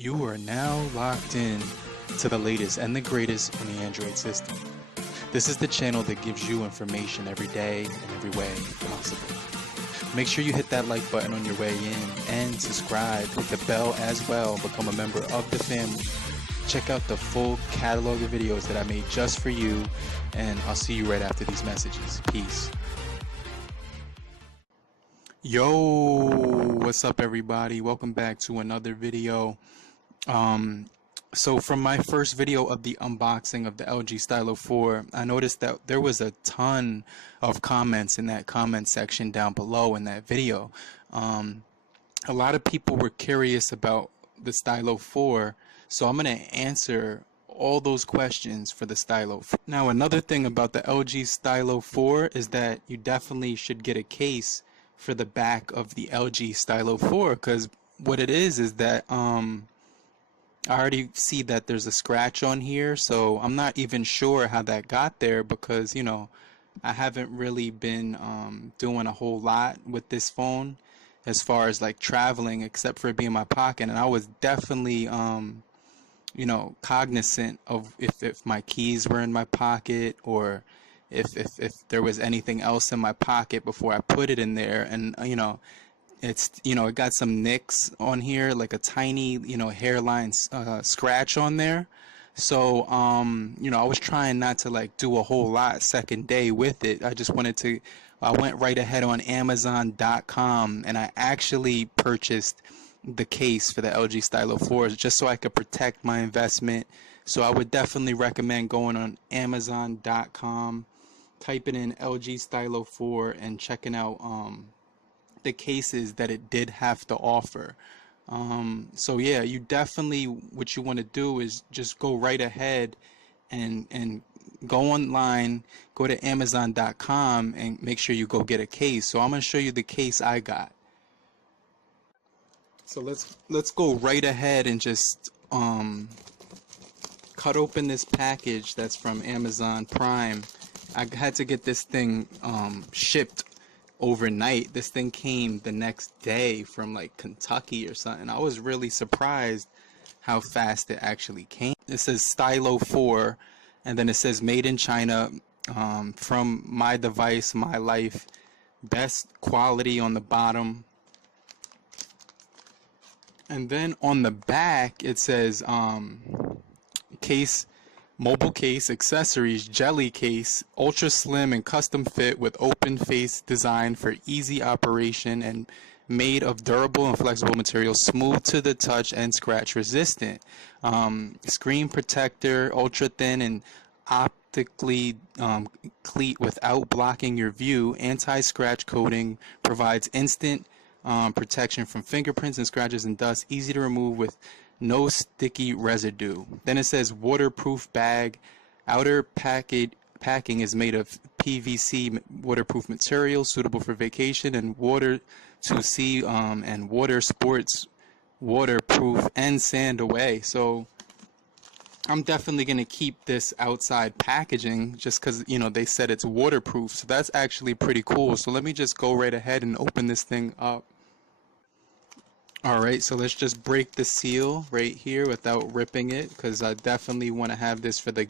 You are now locked in to the latest and the greatest in the Android system. This is the channel that gives you information every day in every way possible. Make sure you hit that like button on your way in and subscribe with the bell as well. Become a member of the family. Check out the full catalog of videos that I made just for you, and I'll see you right after these messages. Peace. Yo, what's up everybody? Welcome back to another video. So from my first video of the unboxing of the LG Stylo 4, I noticed that there was a ton of comments in that comment section down below in that video. A lot of people were curious about the Stylo 4, so I'm going to answer all those questions for the Stylo 4. Now, another thing about the LG Stylo 4 is that you definitely should get a case for the back of the LG Stylo 4, because what it is that I already see that there's a scratch on here, so I'm not even sure how that got there because, you know, I haven't really been doing a whole lot with this phone as far as like traveling, except for it being in my pocket. And I was definitely, you know, cognizant of if my keys were in my pocket or if there was anything else in my pocket before I put it in there. And, you know, it got some nicks on here, like a tiny, you know, hairline scratch on there. So, you know, I was trying not to like do a whole lot second day with it. I went right ahead on Amazon.com and I actually purchased the case for the LG Stylo 4 just so I could protect my investment. So I would definitely recommend going on Amazon.com, typing in LG Stylo 4 and checking out, the cases that it did have to offer. So yeah, you definitely, what you want to do is just go right ahead and go online, go to Amazon.com and make sure you go get a case. So I'm going to show you the case I got. So let's go right ahead and just cut open this package that's from Amazon Prime. I had to get this thing shipped overnight. This thing came the next day from like Kentucky or something. I was really surprised how fast it actually came. It says Stylo 4 and then it says made in China, from my device, my life, best quality on the bottom. And then on the back it says case, mobile case, accessories, jelly case, ultra slim and custom fit with open face design for easy operation and made of durable and flexible materials, smooth to the touch and scratch resistant. Screen protector, ultra thin and optically cleat without blocking your view. Anti-scratch coating provides instant protection from fingerprints and scratches and dust, easy to remove with no sticky residue. Then it says waterproof bag. Outer packing is made of PVC waterproof material suitable for vacation and water to sea and water sports, waterproof and sand away. So I'm definitely going to keep this outside packaging just because, you know, they said it's waterproof. So that's actually pretty cool. So let me just go right ahead and open this thing up. Alright, so let's just break the seal right here without ripping it, because I definitely want to have this for the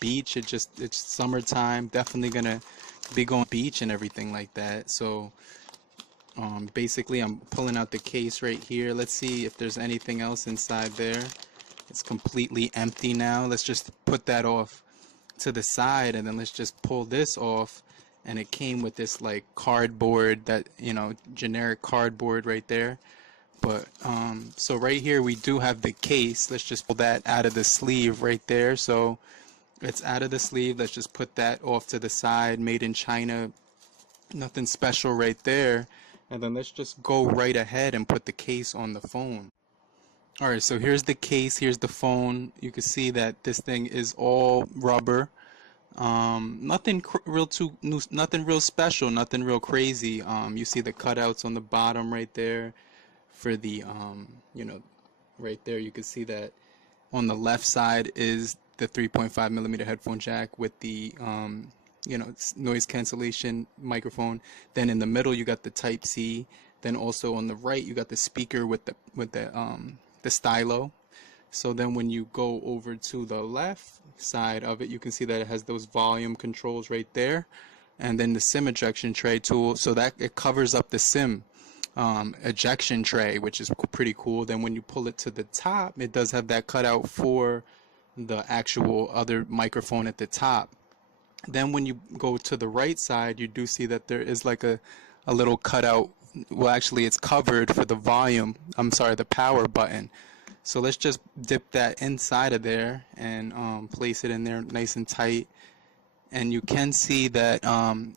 beach. It's summertime, definitely gonna be going beach and everything like that. So basically I'm pulling out the case right here. Let's see if there's anything else inside there. It's completely empty now. Let's just put that off to the side and then let's just pull this off. And it came with this like cardboard, that, you know, generic cardboard right there. But so right here we do have the case. Let's just pull that out of the sleeve right there. So it's out of the sleeve. Let's just put that off to the side. Made in China, nothing special right there. And then let's just go right ahead and put the case on the phone. Alright, so here's the case, here's the phone. You can see that this thing is all rubber. Nothing real special, nothing real crazy. You see the cutouts on the bottom right there for the you know, right there you can see that on the left side is the 3.5mm headphone jack with the you know, noise cancellation microphone. Then in the middle you got the Type C. Then also on the right you got the speaker with the the stylo. So then when you go over to the left side of it, you can see that it has those volume controls right there. And then the SIM ejection tray tool, so that it covers up the SIM ejection tray, which is pretty cool. Then when you pull it to the top, it does have that cutout for the actual other microphone at the top. Then when you go to the right side, you do see that there is like a little cutout. Well, actually it's covered for the volume, the power button. So let's just dip that inside of there and place it in there nice and tight. And you can see that,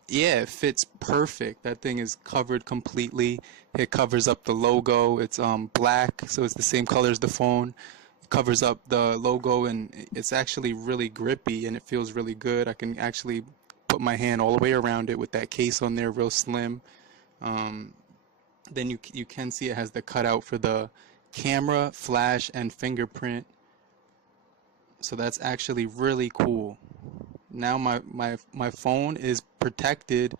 yeah, it fits perfect. That thing is covered completely. It covers up the logo. It's black, so it's the same color as the phone. It covers up the logo, and it's actually really grippy, and it feels really good. I can actually put my hand all the way around it with that case on there, real slim. Then you can see it has the cutout for the camera, flash, and fingerprint. So that's actually really cool. Now my phone is protected,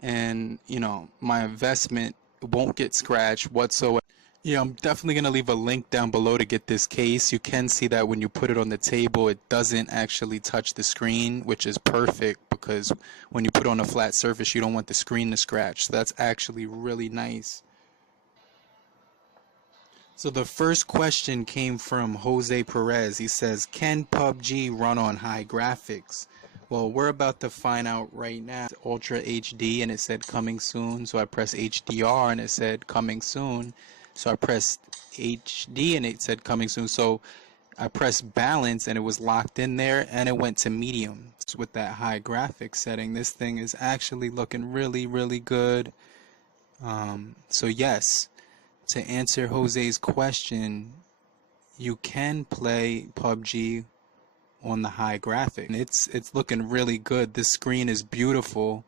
and you know, my investment won't get scratched whatsoever. Yeah, I'm definitely gonna leave a link down below to get this case. You can see that when you put it on the table, it doesn't actually touch the screen, which is perfect because when you put it on a flat surface, you don't want the screen to scratch. So that's actually really nice. So the first question came from Jose Perez. He says, can PUBG run on high graphics? Well, we're about to find out right now. It's Ultra HD and it said coming soon. So I pressed HDR and it said coming soon. So I pressed HD and it said coming soon. So I pressed balance and it was locked in there and it went to medium. So with that high graphics setting, this thing is actually looking really, really good. So yes. To answer Jose's question, you can play PUBG on the high graphic. It's looking really good. This screen is beautiful.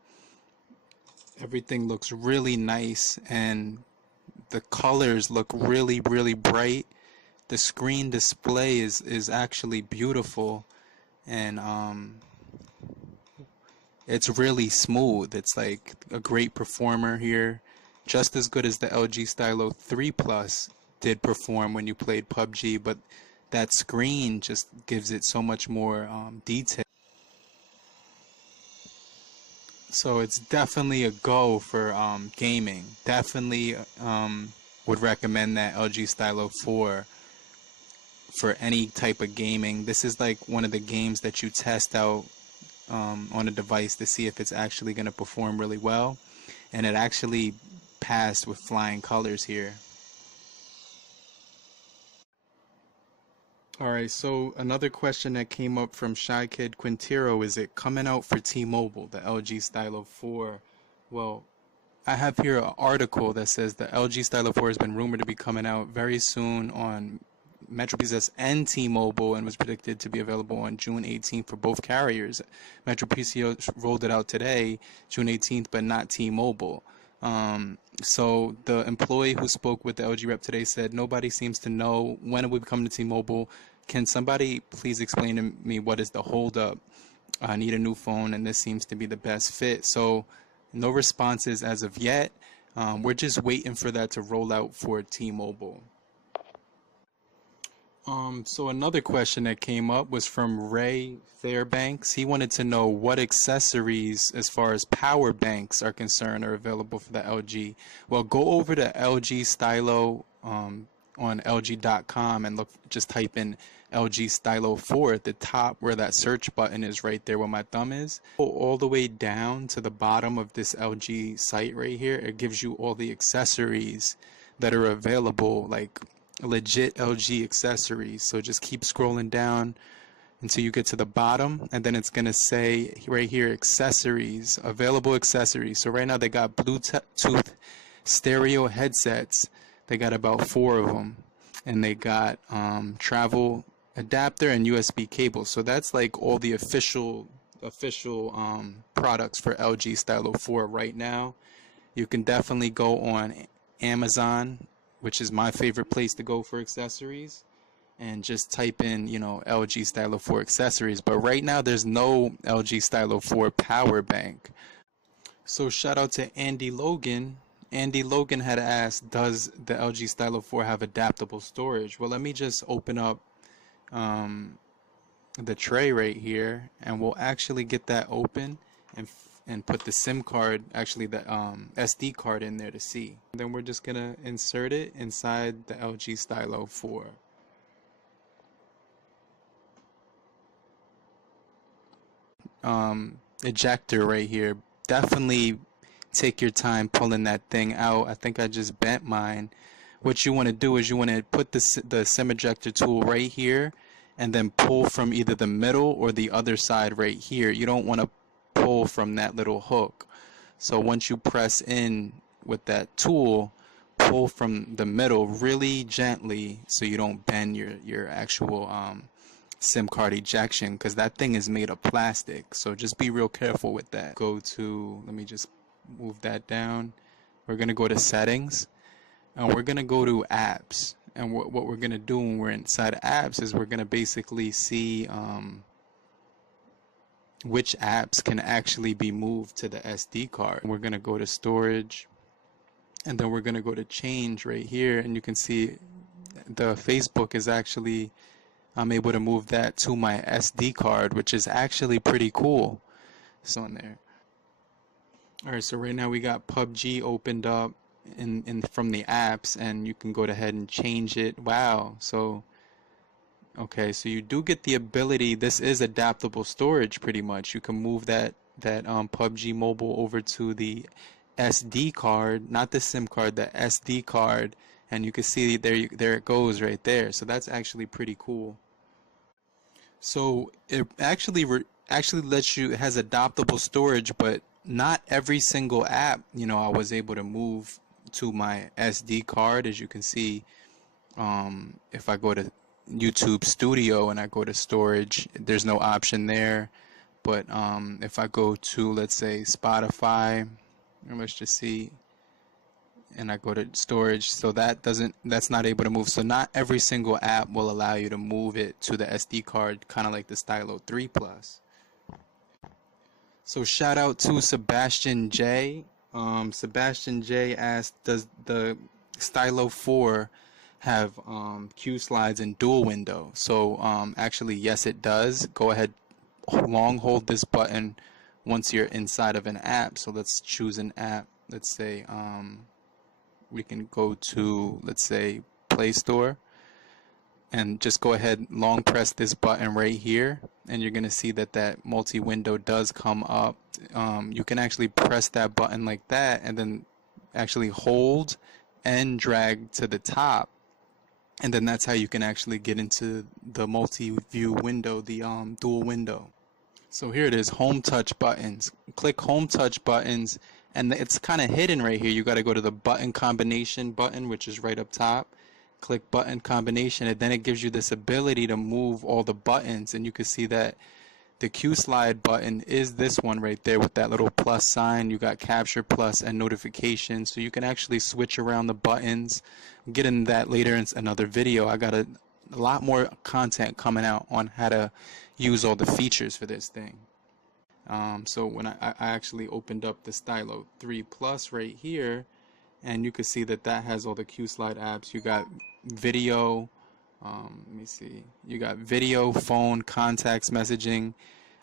Everything looks really nice and the colors look really, really bright. The screen display is actually beautiful, and it's really smooth. It's like a great performer here. Just as good as the LG Stylo 3 Plus did perform when you played PUBG, but that screen just gives it so much more detail. So it's definitely a go for gaming. Definitely would recommend that LG Stylo 4 for any type of gaming. This is like one of the games that you test out on a device to see if it's actually going to perform really well, and it actually passed with flying colors here. Alright, so another question that came up from Shy Kid Quintero, is it coming out for T-Mobile, the LG Stylo 4? Well, I have here an article that says the LG Stylo 4 has been rumored to be coming out very soon on MetroPCS and T-Mobile, and was predicted to be available on June 18th for both carriers. MetroPCS rolled it out today, June 18th, but not T-Mobile. So the employee who spoke with the LG rep today said nobody seems to know when it will be coming to T-Mobile. Can somebody please explain to me what is the holdup? I need a new phone and this seems to be the best fit. So no responses as of yet. We're just waiting for that to roll out for T-Mobile. So another question that came up was from Ray Fairbanks. He wanted to know what accessories, as far as power banks are concerned, are available for the LG. Well, go over to LG Stylo on LG.com and look. Just type in LG Stylo 4 at the top where that search button is, right there where my thumb is. Go all the way down to the bottom of this LG site right here. It gives you all the accessories that are available, like legit LG accessories. So just keep scrolling down until you get to the bottom, and then it's gonna say right here accessories, available accessories. So right now they got Bluetooth stereo headsets. They got about 4 of them, and they got travel adapter and USB cable. So that's like all the official products for LG Stylo 4 right now. You can definitely go on Amazon, which is my favorite place to go for accessories, and just type in, you know, LG Stylo 4 accessories. But right now there's no LG Stylo 4 power bank. So shout out to Andy Logan. Andy Logan had asked, does the LG Stylo 4 have adaptable storage? Well, let me just open up the tray right here, and we'll actually get that open and put the SIM card, actually the SD card in there to see. Then we're just gonna insert it inside the LG Stylo 4. Ejector right here. Definitely take your time pulling that thing out. I think I just bent mine. What you want to do is you want to put the SIM ejector tool right here and then pull from either the middle or the other side right here. You don't want to pull from that little hook. So once you press in with that tool, pull from the middle really gently so you don't bend your actual SIM card ejection, because that thing is made of plastic. So just be real careful with that. Go to, let me just move that down. We're going to go to settings, and we're going to go to apps. And what we're going to do when we're inside apps is we're going to basically see which apps can actually be moved to the SD card. We're going to go to storage, and then we're going to go to change right here, and you can see the Facebook is actually, I'm able to move that to my SD card, which is actually pretty cool. So in there. Alright, so right now we got PUBG opened up in from the apps, and you can go ahead and change it. Wow. So okay, so you do get the ability. This is adaptable storage pretty much. You can move that PUBG Mobile over to the SD card, not the SIM card, the SD card, and you can see there it goes right there. So that's actually pretty cool. So it actually lets you, it has adaptable storage, but not every single app, I was able to move to my SD card. As you can see, if I go to YouTube Studio and I go to storage, there's no option there. But if I go to, let's say, Spotify, let's just see, and I go to storage, so that's not able to move. So not every single app will allow you to move it to the SD card, kind of like the Stylo 3 Plus. So shout out to Sebastian J. Sebastian J asked, does the Stylo 4 have Q slides and dual window? So actually, yes, it does. Go ahead, long hold this button once you're inside of an app. So let's choose an app. Let's say we can go to, let's say, Play Store, and just go ahead, long press this button right here, and you're gonna see that multi-window does come up. You can actually press that button like that, and then actually hold and drag to the top, and then that's how you can actually get into the multi-view window, the dual window. So here it is, home touch buttons. Click home touch buttons, and it's kind of hidden right here. You got to go to the button combination button, which is right up top. Click button combination, and then it gives you this ability to move all the buttons, and you can see that the Q slide button is this one right there with that little plus sign. You got capture plus and notification, so you can actually switch around the buttons. I'll get into that later in another video. I got a lot more content coming out on how to use all the features for this thing. So when I actually opened up the Stylo 3 Plus right here, and you can see that has all the Q slide apps. You got video, let me see, you got video, phone, contacts, messaging.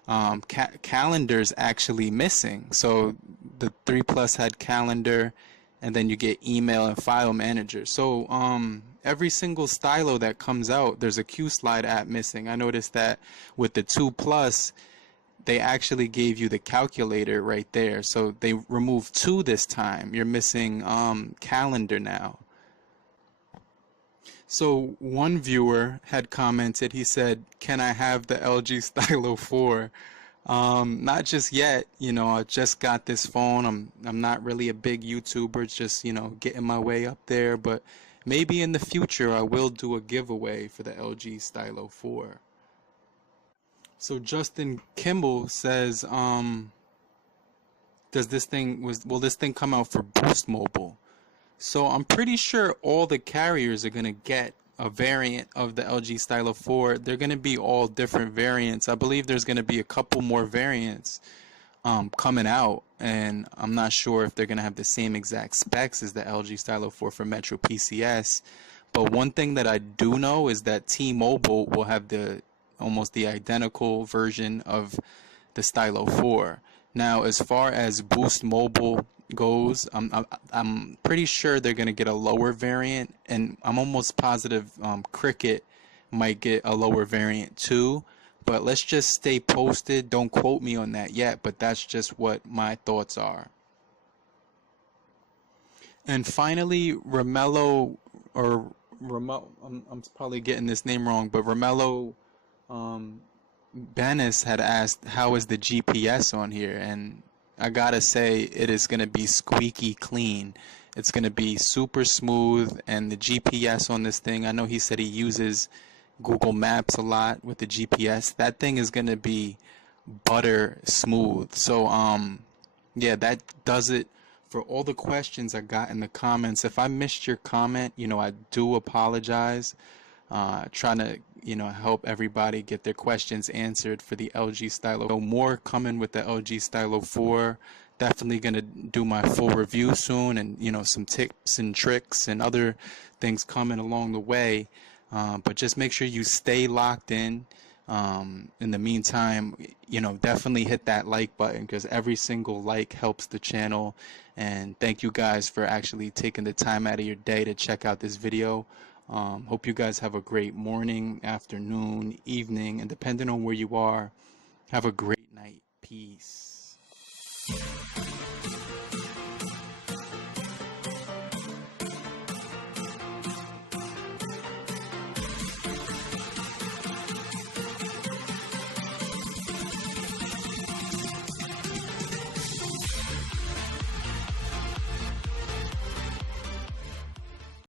Calendar's actually missing. So the 3 Plus had calendar, and then you get email and file manager. So every single Stylo that comes out, there's a Q slide app missing. I noticed that with the 2 Plus, they actually gave you the calculator right there. So they removed 2 this time. You're missing calendar now. So one viewer had commented, he said, can I have the LG Stylo 4? Not just yet, I just got this phone. I'm not really a big YouTuber, just, getting my way up there, but maybe in the future I will do a giveaway for the LG Stylo 4. So Justin Kimball says, will this thing come out for Boost Mobile? So I'm pretty sure all the carriers are going to get a variant of the LG Stylo 4. They're going to be all different variants. I believe there's going to be a couple more variants. coming out, and I'm not sure if they're going to have the same exact specs as the LG Stylo 4 for Metro PCS. But one thing that I do know is that T-Mobile will have the almost the identical version of the Stylo 4. Now, as far as Boost Mobile goes, I'm pretty sure they're going to get a lower variant, and I'm almost positive Cricket might get a lower variant too. But let's just stay posted. Don't quote me on that yet, but that's just what my thoughts are. And finally, Romello, or Romello, I'm probably getting this name wrong, but Romello Bennis had asked, how is the GPS on here? And I gotta say, it is gonna be squeaky clean. It's gonna be super smooth, and the GPS on this thing, I know he said he uses Google Maps a lot with the GPS. That thing is gonna be butter smooth. So yeah, that does it for all the questions I got in the comments. If I missed your comment, I do apologize. Trying to help everybody get their questions answered for the LG Stylo. So more coming with the LG Stylo 4. Definitely gonna do my full review soon, and some tips and tricks and other things coming along the way. But just make sure you stay locked in. In the meantime, definitely hit that like button, because every single like helps the channel. And thank you guys for actually taking the time out of your day to check out this video. Hope you guys have a great morning, afternoon, evening, and depending on where you are, have a great night. Peace.